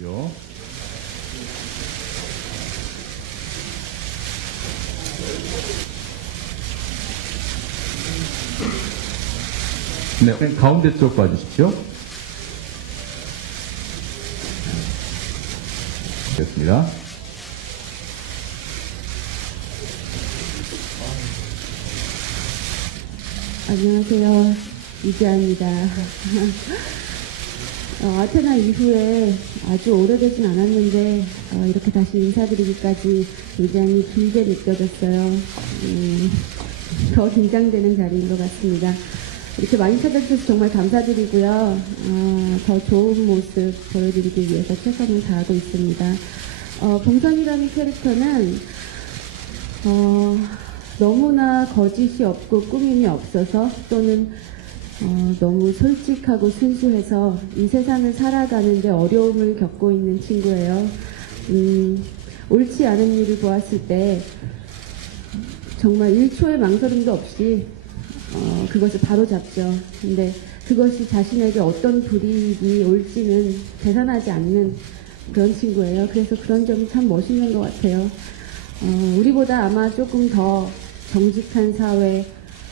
요. 네, 맨 가운데 쪽 봐주십시오. 됐습니다. 안녕하세요. 이지아입니다. 어, 아테나 이후에 아주 오래되진 않았는데 어, 이렇게 다시 인사드리기까지 굉장히 길게 느껴졌어요. 음, 더 긴장되는 자리인 것 같습니다. 이렇게 많이 찾아주셔서 정말 감사드리고요. 어, 더 좋은 모습 보여드리기 위해서 최선을 다하고 있습니다. 어, 봉선이라는 캐릭터는 어, 너무나 거짓이 없고 꾸밈이 없어서 또는 어, 너무 솔직하고 순수해서 이 세상을 살아가는데 어려움을 겪고 있는 친구예요. 음, 옳지 않은 일을 보았을 때 정말 1초의 망설임도 없이 어, 그것을 바로 잡죠. 근데 그것이 자신에게 어떤 불이익이 올지는 계산하지 않는 그런 친구예요. 그래서 그런 점이 참 멋있는 것 같아요. 어, 우리보다 아마 조금 더 정직한 사회,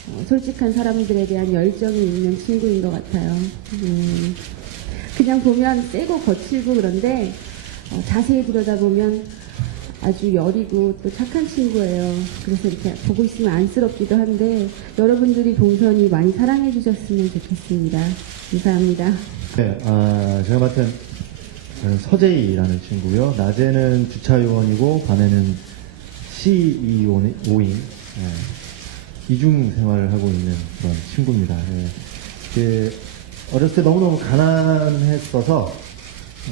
어, 솔직한 사람들에 대한 열정이 있는 친구인 것 같아요. 음, 그냥 보면 세고 거칠고 그런데 어, 자세히 들여다보면 아주 여리고 또 착한 친구예요. 그래서 이렇게 보고 있으면 안쓰럽기도 한데 여러분들이 봉선이 많이 사랑해 주셨으면 좋겠습니다. 감사합니다. 네, 아, 제가 맡은 저는 서재희라는 친구고요. 낮에는 주차요원이고 밤에는 CEO인 예, 이중 생활을 하고 있는 그런 친구입니다. 예. 이게 어렸을 때 너무너무 가난했어서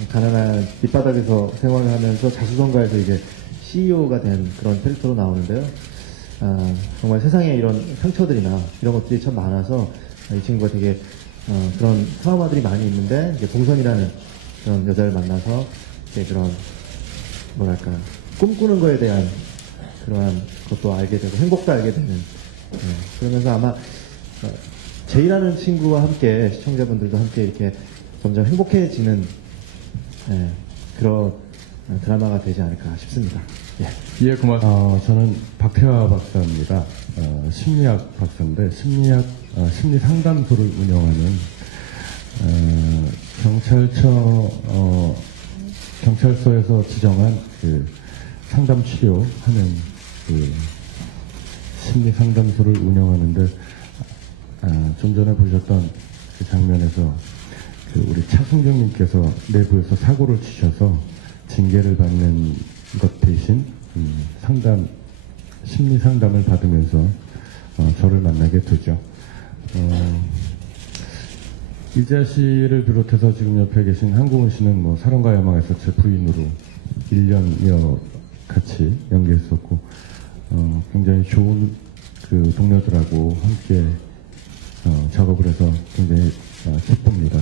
가난한 밑바닥에서 생활을 하면서 자수성가해서 이제 CEO가 된 그런 캐릭터로 나오는데요. 아, 정말 세상에 이런 상처들이나 이런 것들이 참 많아서 이 친구가 되게 어, 그런 트라우마들이 많이 있는데 이제 봉선이라는 그런 여자를 만나서 이제 그런 뭐랄까 꿈꾸는 거에 대한 그러한 것도 알게 되고 행복도 알게 되는 예, 그러면서 아마 어, 제이라는 친구와 함께 시청자분들도 함께 이렇게 점점 행복해지는 예, 그런 어, 드라마가 되지 않을까 싶습니다. 예. 예, 고맙습니다. 어, 저는 박태화 박사입니다. 어, 심리학 박사인데 심리학 어, 심리 상담소를 운영하는 어, 경찰청 어, 경찰서에서 지정한 그 상담 치료하는 그 심리 상담소를 운영하는데 아, 좀 전에 보셨던 그 장면에서 그 우리 차승경님께서 내부에서 사고를 치셔서 징계를 받는 것 대신 음, 상담 심리 상담을 받으면서 어, 저를 만나게 되죠. 어, 이자 씨를 비롯해서 지금 옆에 계신 한국은 씨는 뭐 사랑과 야망에서 제 부인으로 1년여 같이 연기했었고 어, 굉장히 좋은 그 동료들하고 함께 어, 작업을 해서 굉장히 어, 기쁩니다.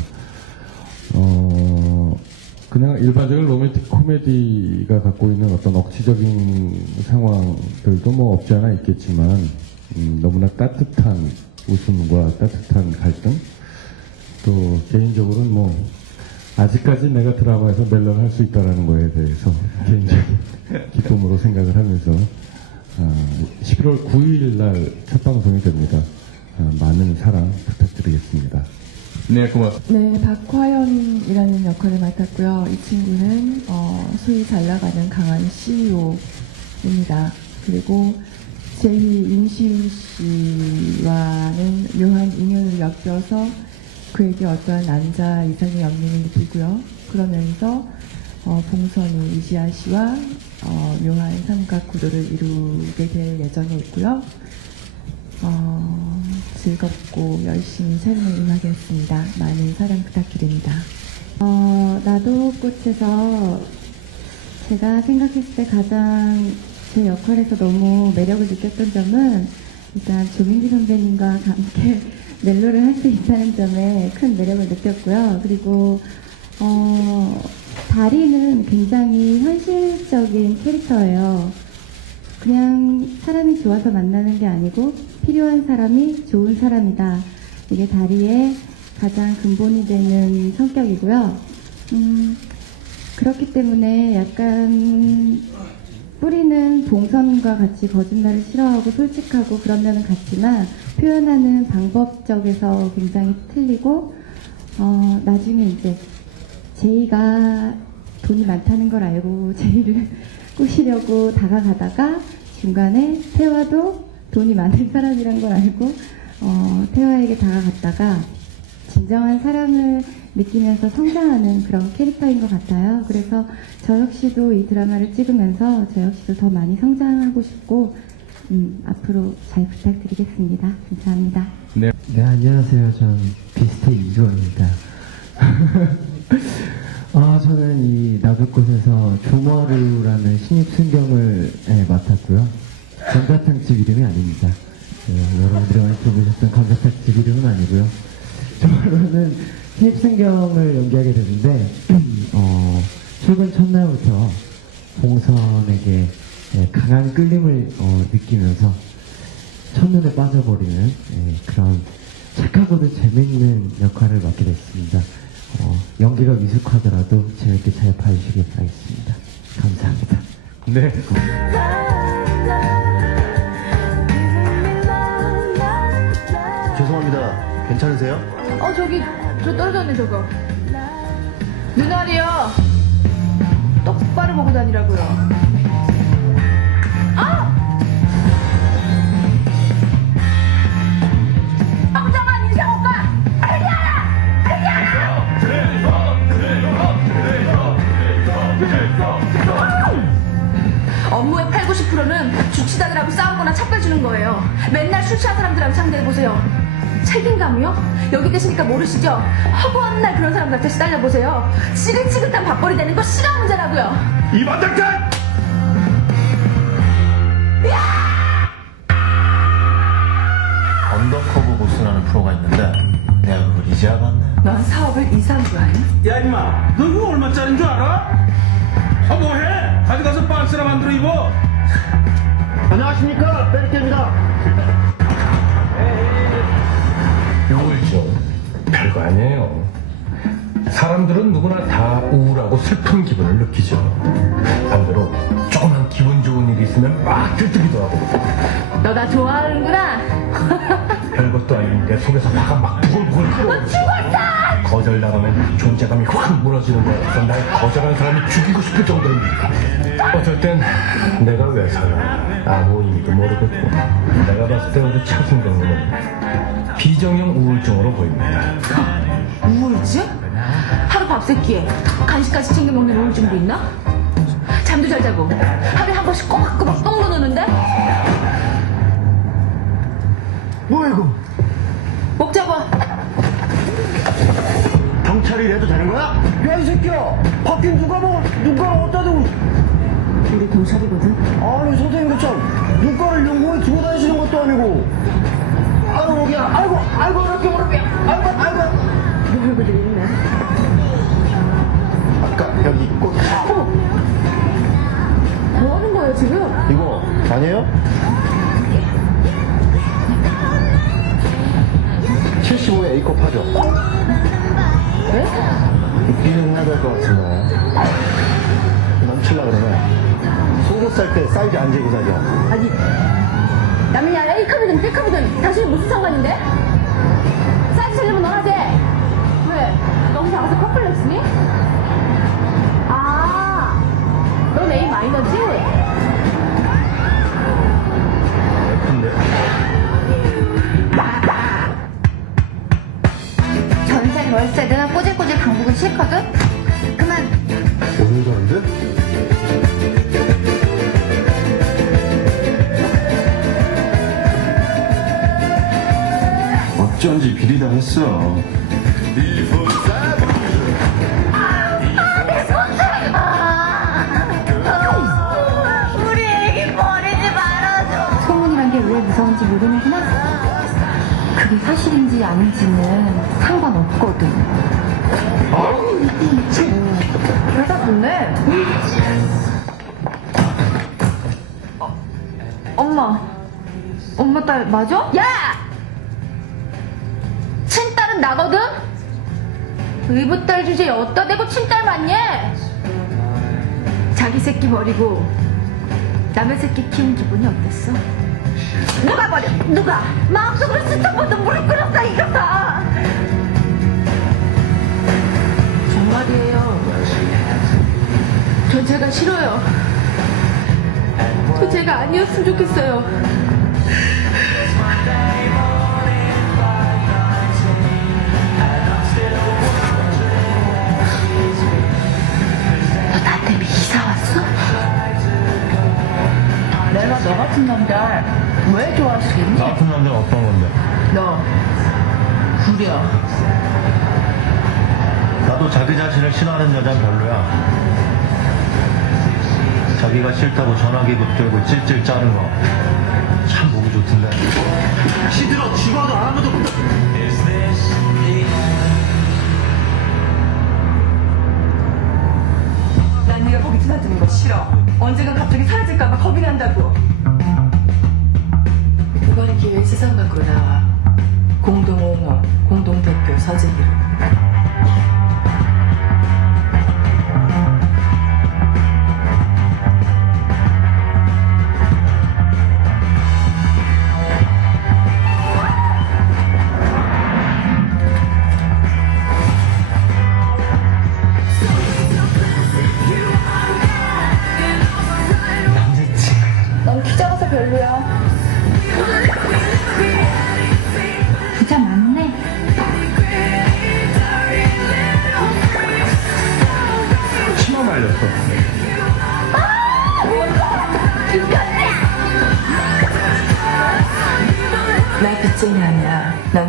어, 그냥 일반적인 로맨틱 코미디가 갖고 있는 어떤 억지적인 상황들도 뭐 없지 않아 있겠지만 음, 너무나 따뜻한 웃음과 따뜻한 갈등 또 개인적으로는 뭐 아직까지 내가 드라마에서 멜론을 할수 있다는 거에 대해서 개인적인 기쁨으로 생각을 하면서 아, 11월 9일 날 첫 방송이 됩니다. 아, 많은 사랑 부탁드리겠습니다. 네, 고맙습니다. 네, 박화연이라는 역할을 맡았고요. 이 친구는 어, 소위 잘 나가는 강한 CEO입니다. 그리고 제희 윤시윤 씨와는 묘한 인연을 엮여서 그에게 어떠한 남자 이상의 연민을 느끼고요. 그러면서 어, 봉선우 이지아 씨와 어, 묘한 삼각 구도를 이루게 될 예정에 있고요. 어, 즐겁고 열심히 삶을 임하겠습니다. 많은 사랑 부탁드립니다. 어, 나도 꽃에서 제가 생각했을 때 가장 제 역할에서 너무 매력을 느꼈던 점은 일단 조민기 선배님과 함께 멜로를 할 수 있다는 점에 큰 매력을 느꼈고요. 그리고 어, 다리는 굉장히 현실적인 캐릭터예요. 그냥 사람이 좋아서 만나는 게 아니고 필요한 사람이 좋은 사람이다. 이게 다리의 가장 근본이 되는 성격이고요. 음, 그렇기 때문에 약간 뿌리는 동선과 같이 거짓말을 싫어하고 솔직하고 그런 면은 같지만 표현하는 방법적에서 굉장히 틀리고 어, 나중에 이제 제이가 돈이 많다는 걸 알고 제이를 꼬시려고 다가가다가 중간에 태화도 돈이 많은 사람이란 걸 알고 어, 태화에게 다가갔다가 진정한 사랑을 느끼면서 성장하는 그런 캐릭터인 것 같아요. 그래서 저 역시도 이 드라마를 찍으면서 저 역시도 더 많이 성장하고 싶고 음, 앞으로 잘 부탁드리겠습니다. 감사합니다. 네. 네, 안녕하세요. 전 비스트 이주원입니다. 아, 저는 이 나백꽃에서 조머루라는 신입순경을 예, 맡았고요. 감자탕집 이름이 아닙니다. 예, 여러분들이 많이 들어보셨던 감자탕집 이름은 아니고요. 조머루는 신입순경을 연기하게 되는데, 어, 출근 첫날부터 봉선에게 예, 강한 끌림을 어, 느끼면서 첫눈에 빠져버리는 예, 그런 착하고도 재밌는 역할을 맡게 됐습니다. 어, 연기가 미숙하더라도 재밌게 잘 봐주시길 바라겠습니다. 감사합니다. 네. 죄송합니다. 괜찮으세요? 어 저기 저 떨어졌네 저거 누나리요 똑바로 보고 다니라고요 아! 업무의 8, 90%는 주치자들하고 싸우거나 착배주는 거예요. 맨날 술 취한 사람들하고 상대해보세요. 책임감이요? 여기 계시니까 모르시죠? 허구한 날 그런 사람들한테 시달려보세요. 지긋지긋한 밥벌이 되는 거 시간 문제라고요. 이반 장관! 언더커버 보스라는 프로가 있는데 내가 그걸 이제 알았네 넌 사업을 이상으로 하니? 야 임마 너 이거 얼마짜린 줄 알아? 아 뭐해? 가져가서 빤스나 만들어 입어 안녕하십니까? 베리케입니다. 우울증 별거 아니에요. 사람들은 누구나 다 우울하고 슬픈 기분을 느끼죠. 반대로 조그만 기분 좋은 일이 있으면 막 들뜨기도 하고 너 나 좋아하는구나. 아닌데 속에서 화가 막 부글부글 끓어오르고 거절 당하면 존재감이 확 무너지는 거라서 날 거절한 사람이 죽이고 싶을 정도입니다. 어쩔 땐 내가 왜 살아 아무 의미도 모르겠고 내가 봤을 때 우리 차승경님은 비정형 우울증으로 보입니다. 우울증? 하루 밥 세끼에 간식까지 챙겨 먹는 우울증도 있나? 잠도 잘 자고 하루에 한 번씩 꼬박꼬박 똥도 누는데? 뭐야 이거? 목 잡아. 경찰이 이래도 되는 거야? 야 이 새끼야! 밖에 누가 먹어? 누가 어디다 두고? 우리 경찰이거든. 아니 선생님도 참 눈가를 연구에 두고 다니시는 것도 아니고. 아이고 여기야. 아이고 아이고 이렇게 무릎이. 아이고 아이고. 너 얼굴이 있네. 아까 여기 꽃. 뭐 하는 거예요 지금? 이거 아니에요? 75에 A컵 하죠? 네? 비는 해야 될 것 같은데. 넘칠라 그러네. 속옷 살 때 사이즈 안 재고 사죠? 아니 남이야 A컵이든 B컵이든 당신이 무슨 상관인데? 사이즈 재려면 너나 돼. 왜? 너 혼자 가서 커플 냈으니? 아, 넌 A 마이너지? 전세 월세든 꼬질꼬질 방구기 싫거든? 그만 오늘 가는데? 어쩐지 비리당했어 우리 애기 버리지 말아줘 소문이란 게 왜 무서운지 모르는구나 그게 사실인지 아닌지는 상관없거든 여자 좋네. 어, 엄마. 엄마 딸 맞아? 야! 친딸은 나거든? 의붓딸 주제에 어디다 대고 친딸 맞냐? 자기 새끼 버리고 남의 새끼 키운 기분이 어땠어? 누가 버려? 누가? 마음속으로 스쳐봐도 무릎 꿇었어 이거 다 정말이에요 전 제가 싫어요 저 제가 아니었으면 좋겠어요 너 나 때문에 이사 왔어? 내가 너 같은 남자 왜 좋아하시겠니? 나 같은 남자가 어떤 건데? 너 구려. 나도 자기 자신을 싫어하는 여자는 별로야. 자기가 싫다고 전화기 붙들고 찔찔 짜는 거. 참 보기 좋던데. 시들어 죽어도 아무도 난 네가 거기 드나드는 거 싫어. 언젠가 갑자기 사라질까봐 겁이 난다고. 이번 기회에 세상 밖으로 나와. 공동 옹호, 공동 대표 서재희로.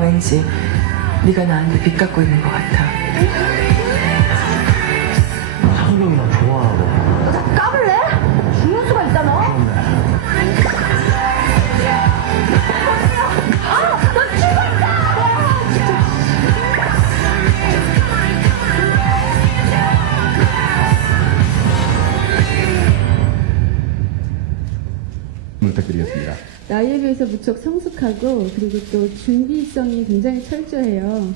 왠지 네가 나한테 빚 갖고 있는 것 같아. 부탁드리겠습니다. 나이에 비해서 무척 성숙하고 그리고 또 준비성이 굉장히 철저해요.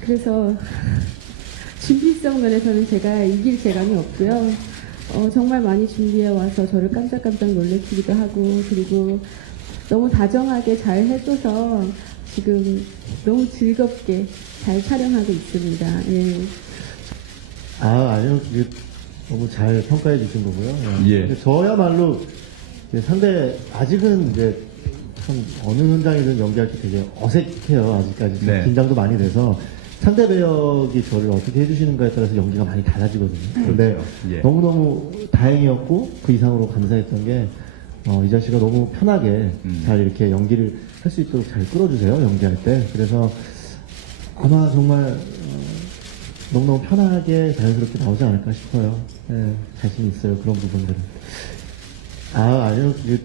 그래서 준비성 면에서는 제가 이길 재감이 없고요. 어, 정말 많이 준비해 와서 저를 깜짝깜짝 놀래키기도 하고 그리고 너무 다정하게 잘 해줘서 지금 너무 즐겁게 잘 촬영하고 있습니다. 예. 아, 아니요. 이게 너무 잘 평가해 주신 거고요. 예. 근데 저야말로 이제 상대, 아직은 이제 참 어느 현장이든 연기할 때 되게 어색해요. 아직까지. 좀 네. 긴장도 많이 돼서 상대 배역이 저를 어떻게 해주시는가에 따라서 연기가 많이 달라지거든요. 근데 그렇죠. 예. 너무너무 다행이었고 그 이상으로 감사했던 게 어, 이자 씨가 너무 편하게 음. 잘 이렇게 연기를 할 수 있도록 잘 끌어주세요. 연기할 때. 그래서 아마 정말 어, 너무너무 편하게 자연스럽게 나오지 않을까 싶어요. 예, 자신 있어요. 그런 부분들은. 아, 아니요. 이게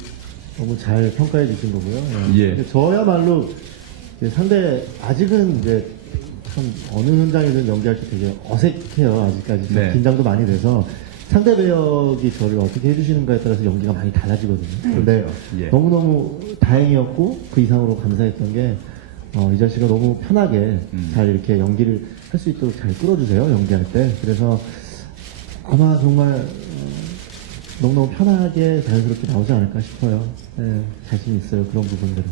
너무 잘 평가해 주신 거고요. 예. 근데 저야말로 이제 상대, 아직은 이제 참 어느 현장이든 연기할 때 되게 어색해요. 아직까지. 좀 네. 긴장도 많이 돼서 상대 배역이 저를 어떻게 해주시는가에 따라서 연기가 많이 달라지거든요. 근데 예. 너무너무 다행이었고 그 이상으로 감사했던 게 어, 이자 씨가 너무 편하게 음. 잘 이렇게 연기를 할 수 있도록 잘 끌어주세요. 연기할 때. 그래서 아마 정말 어, 너무너무 편하게 자연스럽게 나오지 않을까 싶어요. 예, 자신 있어요. 그런 부분들은.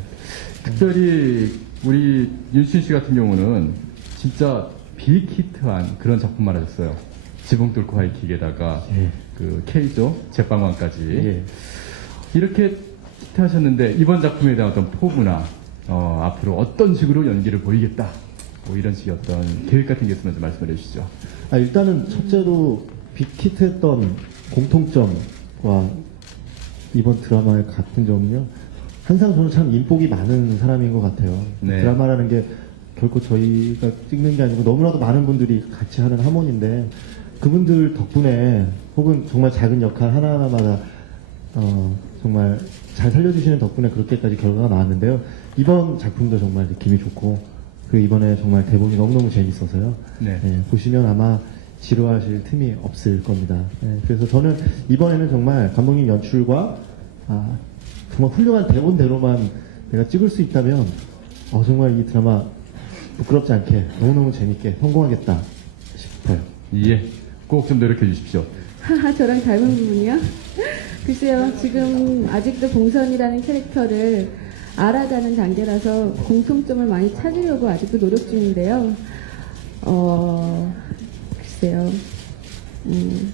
특별히 우리 윤신 씨 같은 경우는 진짜 빅히트한 그런 작품만 하셨어요. 지붕 뚫고 하이킥에다가 예. 그 K조 제빵왕까지 예. 이렇게 히트 하셨는데 이번 작품에 대한 어떤 포부나 어, 앞으로 어떤 식으로 연기를 보이겠다 뭐 이런 식의 어떤 계획 같은 게 있으면 좀 말씀을 해주시죠. 아, 일단은 첫째로 빅히트했던 공통점 과 이번 드라마의 같은 점은요. 항상 저는 참 인복이 많은 사람인 것 같아요. 네. 드라마라는 게 결코 저희가 찍는 게 아니고 너무나도 많은 분들이 같이 하는 하모니인데 그분들 덕분에 혹은 정말 작은 역할 하나하나마다 어, 정말 잘 살려주시는 덕분에 그렇게까지 결과가 나왔는데요. 이번 작품도 정말 느낌이 좋고 그 이번에 정말 대본이 너무너무 재밌어서요. 네. 예, 보시면 아마 지루하실 틈이 없을 겁니다. 예, 그래서 저는 이번에는 정말 감독님 연출과 아, 정말 훌륭한 대본대로만 내가 찍을 수 있다면 어, 정말 이 드라마 부끄럽지 않게 너무너무 재밌게 성공하겠다 싶어요. 예, 꼭 좀 노력해 주십시오. 하하, 저랑 닮은 부분이요? 글쎄요, 지금 아직도 봉선이라는 캐릭터를 알아가는 단계라서 공통점을 많이 찾으려고 아직도 노력 중인데요. 어, 글쎄요. 음,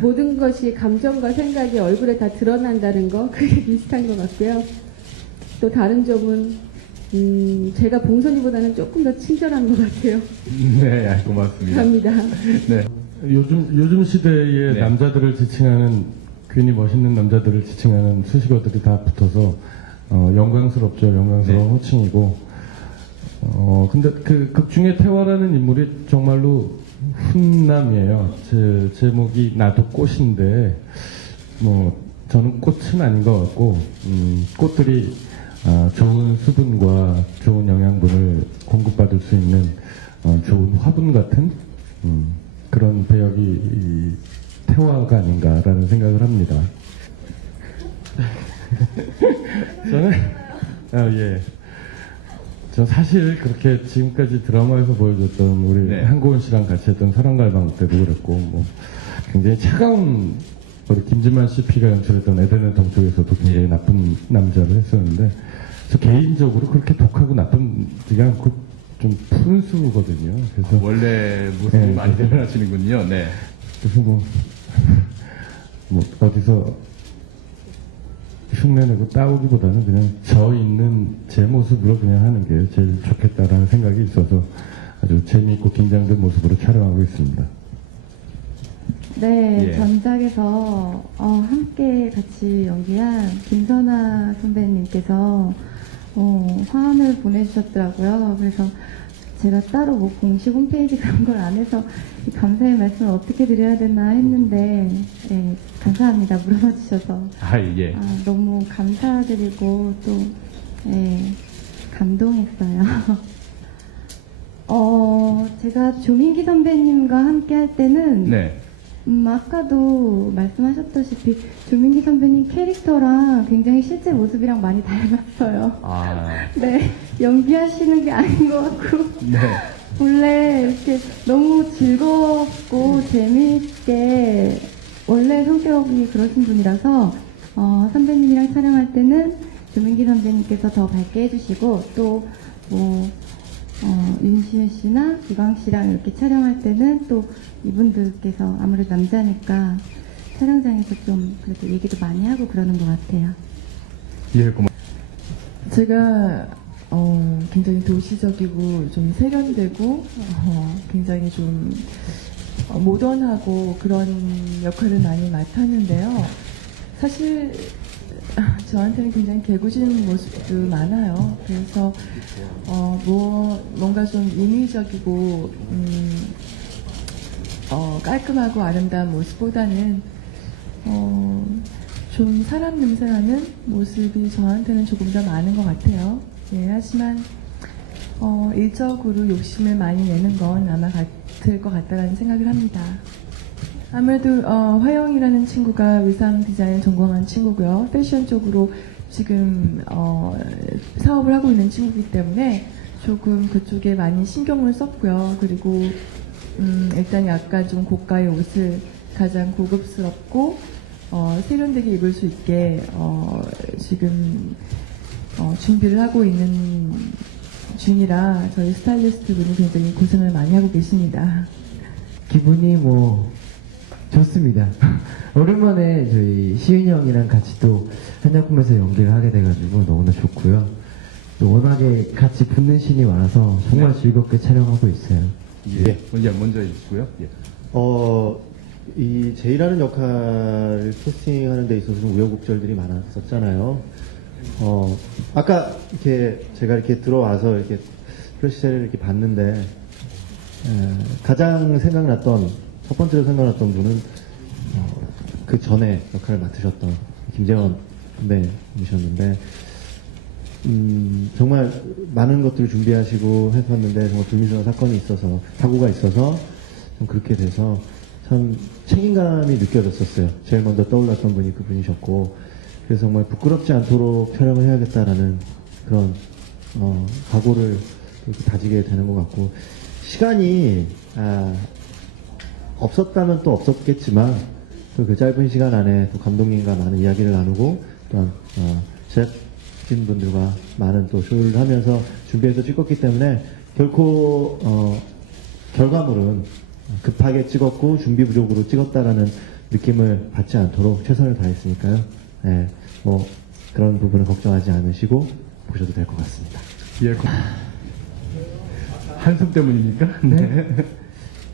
모든 것이 감정과 생각이 얼굴에 다 드러난다는 거, 그게 비슷한 것 같고요. 또 다른 점은, 음, 제가 봉선이보다는 조금 더 친절한 것 같아요. 네, 아, 고맙습니다. 감사합니다. 네. 요즘 요즘 시대의 네. 남자들을 지칭하는 괜히 멋있는 남자들을 지칭하는 수식어들이 다 붙어서 어, 영광스럽죠. 영광스러운 네. 호칭이고. 어 근데 그 극중의 태화라는 인물이 정말로 훈남이에요. 제 제목이 나도 꽃인데 뭐 저는 꽃은 아닌 것 같고 음, 꽃들이 아, 좋은 수분과 좋은 영양분을 공급받을 수 있는 어, 좋은 화분 같은 음, 그런 배역이 이 태화가 아닌가라는 생각을 합니다. 저는 아, 예. 저 사실 그렇게 지금까지 드라마에서 보여줬던 우리 네. 한고은 씨랑 같이 했던 사랑갈방 때도 그랬고 뭐 굉장히 차가운 우리 김진만 CP가 연출했던 에덴의 동 쪽에서도 굉장히 나쁜 남자를 했었는데 저 개인적으로 그렇게 독하고 나쁜 지가 않고 좀 푼수거든요. 그래서 원래 모습이 네, 많이 드러나시는군요. 네. 그래서 뭐, 뭐 어디서 흉내내고 따오기보다는 그냥 저 있는 제 모습으로 그냥 하는 게 제일 좋겠다라는 생각이 있어서 아주 재미있고 긴장된 모습으로 촬영하고 있습니다. 네, 예. 전작에서 어, 함께 같이 연기한 김선아 선배님께서 어, 화환을 보내주셨더라고요. 그래서 제가 따로 뭐 공식 홈페이지 그런 걸 안 해서 이 감사의 말씀을 어떻게 드려야 되나 했는데 예, 감사합니다. 물어봐 주셔서 아, 예. 아, 너무 감사드리고 또 예, 감동했어요. 어, 제가 조민기 선배님과 함께 할 때는 네. 음, 아까도 말씀하셨다시피 조민기 선배님 캐릭터랑 굉장히 실제 모습이랑 많이 닮았어요. 아, 네, 연기하시는 게 아닌 것 같고 네. 원래 이렇게 너무 즐겁고 재미있게 원래 성격이 그러신 분이라서 어, 선배님이랑 촬영할 때는 조민기 선배님께서 더 밝게 해주시고 또 뭐 어, 윤시윤 씨나 이광 씨랑 이렇게 촬영할 때는 또 이분들께서 아무래도 남자니까 촬영장에서 좀 그래도 얘기도 많이 하고 그러는 것 같아요. 예, 고맙 제가 어, 굉장히 도시적이고 좀 세련되고 어, 굉장히 좀 어, 모던하고 그런 역할을 많이 맡았는데요. 사실 아, 저한테는 굉장히 개구진 모습도 많아요. 그래서 어, 뭐 뭔가 좀 인위적이고 음, 어, 깔끔하고 아름다운 모습보다는 어, 좀 사람 냄새나는 모습이 저한테는 조금 더 많은 것 같아요. 예, 하지만 어, 일적으로 욕심을 많이 내는 건 아마 같을 것 같다라는 생각을 합니다. 아무래도 어, 화영이라는 친구가 의상 디자인 전공한 친구고요. 패션 쪽으로 지금 어, 사업을 하고 있는 친구이기 때문에 조금 그쪽에 많이 신경을 썼고요. 그리고 음, 일단 약간 좀 고가의 옷을 가장 고급스럽고 어, 세련되게 입을 수 있게 어, 지금 어, 준비를 하고 있는 중이라 저희 스타일리스트 분이 굉장히 고생을 많이 하고 계십니다. 기분이 뭐 좋습니다. 오랜만에 저희 시윤이 형이랑 같이 또 한약품에서 연기를 하게 돼가지고 너무나 좋고요. 또 워낙에 같이 붙는 신이 많아서 정말 즐겁게 촬영하고 있어요. 예. 먼저, 먼저 해주시고요. 예. 어, 이 제이라는 역할을 캐스팅하는 데 있어서 좀 우여곡절들이 많았었잖아요. 어, 아까 이렇게 제가 이렇게 들어와서 이렇게 프레시자를 이렇게 봤는데, 에, 가장 생각났던, 첫 번째로 생각났던 분은, 어, 그 전에 역할을 맡으셨던 김재원 선배님이셨는데, 음, 정말 많은 것들을 준비하시고 했었는데 정말 불미스러운 사건이 있어서 사고가 있어서 좀 그렇게 돼서 참 책임감이 느껴졌었어요. 제일 먼저 떠올랐던 분이 그분이셨고 그래서 정말 부끄럽지 않도록 촬영을 해야겠다라는 그런 어, 각오를 다지게 되는 것 같고 시간이 아, 없었다면 또 없었겠지만 또 그 짧은 시간 안에 또 감독님과 많은 이야기를 나누고 또한 어, 제작진분들과 많은 또 쇼를 하면서 준비해서 찍었기 때문에 결코 어, 결과물은 급하게 찍었고 준비 부족으로 찍었다라는 느낌을 받지 않도록 최선을 다했으니까요. 네, 뭐 그런 부분은 걱정하지 않으시고 보셔도 될 것 같습니다. 예. 고- 한숨 때문입니까? 네.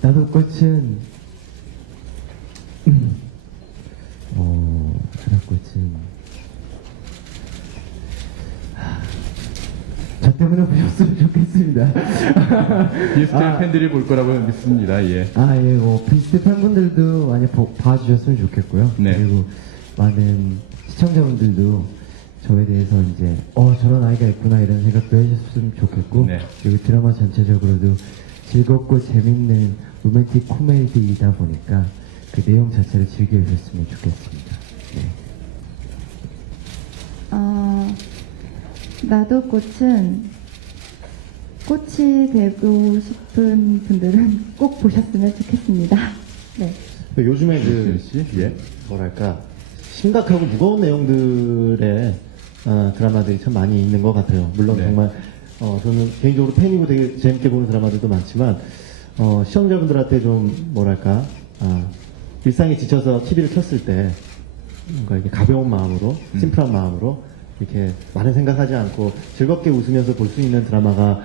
나도 꽃은 어 나도꽃은 저 때문에 보셨으면 좋겠습니다. 비스트 아. 팬들이 볼 거라고 믿습니다. 예. 아, 예, 뭐, 비스트 팬분들도 많이 보- 봐주셨으면 좋겠고요. 네. 그리고 많은 시청자분들도 저에 대해서 이제, 어, 저런 아이가 있구나, 이런 생각도 해주셨으면 좋겠고, 네. 그리고 드라마 전체적으로도 즐겁고 재밌는 로맨틱 코미디이다 보니까 그 내용 자체를 즐겨주셨으면 좋겠습니다. 네. 어, 나도 꽃은 꽃이 되고 싶은 분들은 꼭 보셨으면 좋겠습니다. 네. 요즘에 그 씨, 예. 뭐랄까 심각하고 무거운 내용들의 아, 드라마들이 참 많이 있는 것 같아요. 물론 네. 정말 어, 저는 개인적으로 팬이고 되게 재밌게 보는 드라마들도 많지만 어, 시청자분들한테 좀 뭐랄까 아, 일상에 지쳐서 TV를 켰을 때 뭔가 이렇게 가벼운 마음으로 음. 심플한 마음으로 이렇게 많은 생각하지 않고 즐겁게 웃으면서 볼 수 있는 드라마가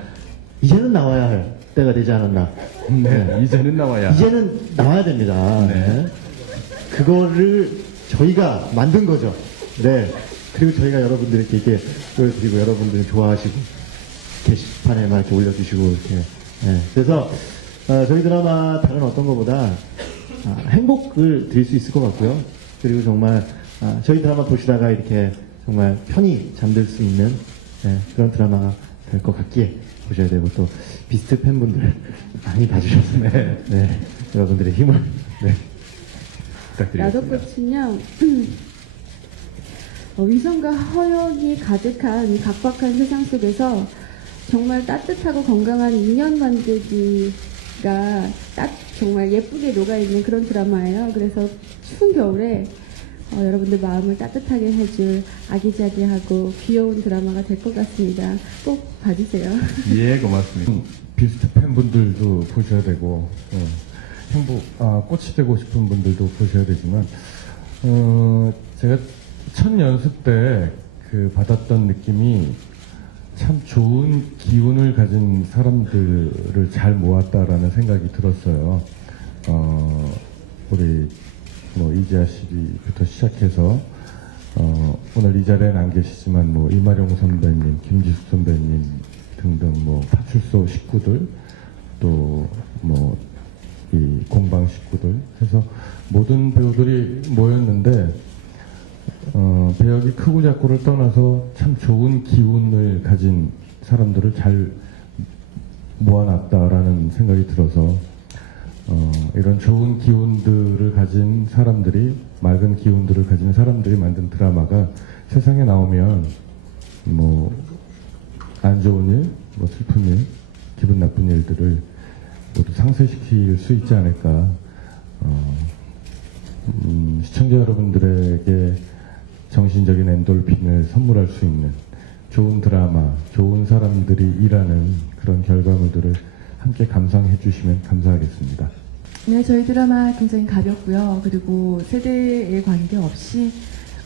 이제는 나와야 할 때가 되지 않았나. 네. 이제는 나와야. 이제는 나와야 됩니다. 네. 네. 그거를 저희가 만든 거죠. 네. 그리고 저희가 여러분들께 이렇게 보여드리고 여러분들이 좋아하시고 게시판에 막 이렇게 올려주시고 이렇게. 네. 그래서 어, 저희 드라마 다른 어떤 것보다 아, 행복을 드릴 수 있을 것 같고요. 그리고 정말 아, 저희 드라마 보시다가 이렇게 정말 편히 잠들 수 있는 네, 그런 드라마가 될 것 같기에 보셔야 되고 또 비스트 팬분들 많이 봐주셔서 네. 네, 여러분들의 힘을 네. 부탁드리겠습니다. 야도꽃은요, 어, 위선과 허영이 가득한 이 각박한 세상 속에서 정말 따뜻하고 건강한 인연 만들기가 딱 정말 예쁘게 녹아있는 그런 드라마예요. 그래서 추운 겨울에 어, 여러분들 마음을 따뜻하게 해줄 아기자기하고 귀여운 드라마가 될 것 같습니다. 꼭 봐주세요. 예, 고맙습니다. 비스트 팬분들도 보셔야 되고 어, 행복 아, 꽃이 되고 싶은 분들도 보셔야 되지만 어, 제가 첫 연습 때 그 받았던 느낌이 참 좋은 기운을 가진 사람들을 잘 모았다라는 생각이 들었어요. 어, 우리 뭐 이지아 씨부터 시작해서 어, 오늘 이 자리에는 안 계시지만 뭐 이마룡 선배님, 김지숙 선배님 등등 뭐 파출소 식구들 또뭐 이 공방 식구들. 해서 모든 배우들이 모였는데 어, 배역이 크고 작고를 떠나서 참 좋은 기운을 가진 사람들을 잘 모아놨다라는 생각이 들어서 어, 이런 좋은 기운들을 가진 사람들이 맑은 기운들을 가진 사람들이 만든 드라마가 세상에 나오면 뭐 안 좋은 일, 뭐 슬픈 일, 기분 나쁜 일들을 모두 상쇄시킬 수 있지 않을까. 어, 음, 시청자 여러분들에게 정신적인 엔돌핀을 선물할 수 있는 좋은 드라마, 좋은 사람들이 일하는 그런 결과물들을 함께 감상해 주시면 감사하겠습니다. 네, 저희 드라마 굉장히 가볍고요. 그리고 세대에 관계없이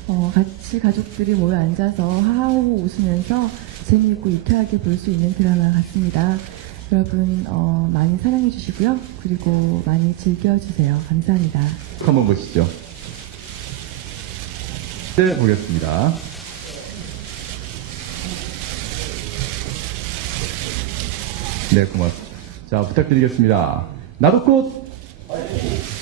어, 같이 가족들이 모여 앉아서 하하호 웃으면서 재미있고 유쾌하게 볼 수 있는 드라마 같습니다. 여러분 어, 많이 사랑해 주시고요. 그리고 많이 즐겨 주세요. 감사합니다. 한번 보시죠. 네, 보겠습니다. 네, 고맙습니다. 자, 부탁드리겠습니다. 나도 꽃!